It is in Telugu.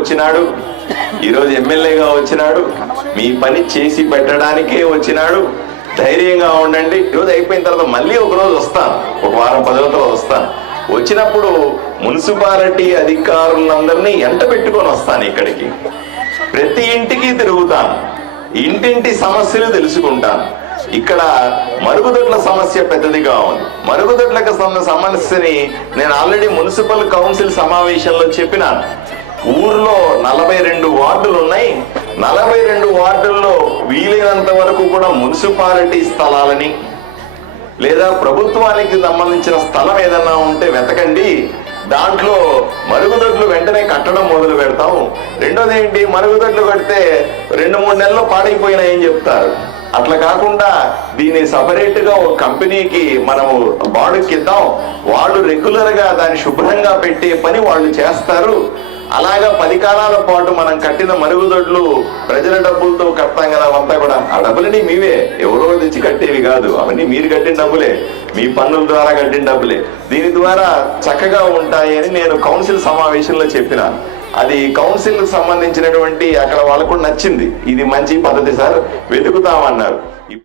వచ్చినాడు, ఈరోజు ఎమ్మెల్యేగా వచ్చినాడు, మీ పని చేసి పెట్టడానికే వచ్చినాడు. ధైర్యంగా ఉండండి. ఈరోజు అయిపోయిన తర్వాత మళ్ళీ ఒక రోజు వస్తాను, ఒక వారం 10 రోజుల తర్వాత వస్తాను. వచ్చినప్పుడు మున్సిపాలిటీ అధికారులందరినీ ఎంట పెట్టుకొని వస్తాను. ఇక్కడికి ప్రతి ఇంటికి తిరుగుతాను, ఇంటింటి సమస్యలు తెలుసుకుంటాను. ఇక్కడ మరుగుదొడ్ల సమస్య పెద్దదిగా ఉంది. మరుగుదొడ్లకు సమస్యని నేను ఆల్రెడీ మున్సిపల్ కౌన్సిల్ సమావేశంలో చెప్పినాను. ఊర్లో 42 వార్డులు ఉన్నాయి. 42 వార్డుల్లో వీలైనంత వరకు కూడా మున్సిపాలిటీ స్థలాలని లేదా ప్రభుత్వానికి సంబంధించిన స్థలం ఏదన్నా ఉంటే వెతకండి, దాంట్లో మరుగుదొడ్లు వెంటనే కట్టడం మొదలు పెడతాం. రెండోది ఏంటి, మరుగుదొడ్లు కడితే 2-3 నెలలు పాడైపోయినాయని చెప్తారు. అట్లా కాకుండా దీన్ని సపరేట్ గా ఒక కంపెనీకి మనము బాడుకి ఇద్దాం, వాళ్ళు రెగ్యులర్ గా దాన్ని శుభ్రంగా పెట్టే పని వాళ్ళు చేస్తారు. అలాగా 10 కాలాల పాటు మనం కట్టిన మరుగుదొడ్లు ప్రజల డబ్బులతో కడతాం కదా. అవంతా కూడా ఆ డబ్బులని మీవే, ఎవరో తెచ్చి కట్టేవి కాదు, అవన్నీ మీరు కట్టిన డబ్బులే, మీ పన్నుల ద్వారా కట్టిన డబ్బులే. దీని ద్వారా చక్కగా ఉంటాయి అని నేను కౌన్సిల్ సమావేశంలో చెప్పినాను. అది కౌన్సిల్ సంబంధించినటువంటి అక్కడ వాళ్ళకు నచ్చింది. ఇది మంచి పద్ధతి సార్, వెతుకుతామన్నారు.